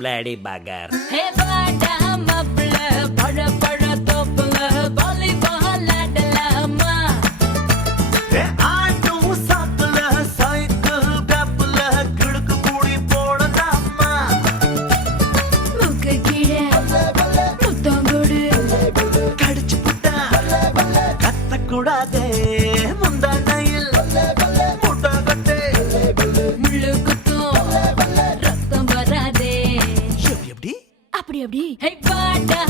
Bloody பகர். ஹே வாடா மாப்பிள பழ பழ தோப்புல வாலிபால் ஆடலாமா. ஆட்டும் சாக்குல சைக்கிள் கப்புல கிடுக்கு மூடி போடலாமா. மூக்கு கீழே முத்தம் கொடு. கடிச்சு புட்டா கத்தக்கூடாதே முந்தானையில் முட்டை கட்டே. முள்ளு குத்தும் ரத்தம் வராதே. எப்படி அப்படி அப்படி ஹே வாடா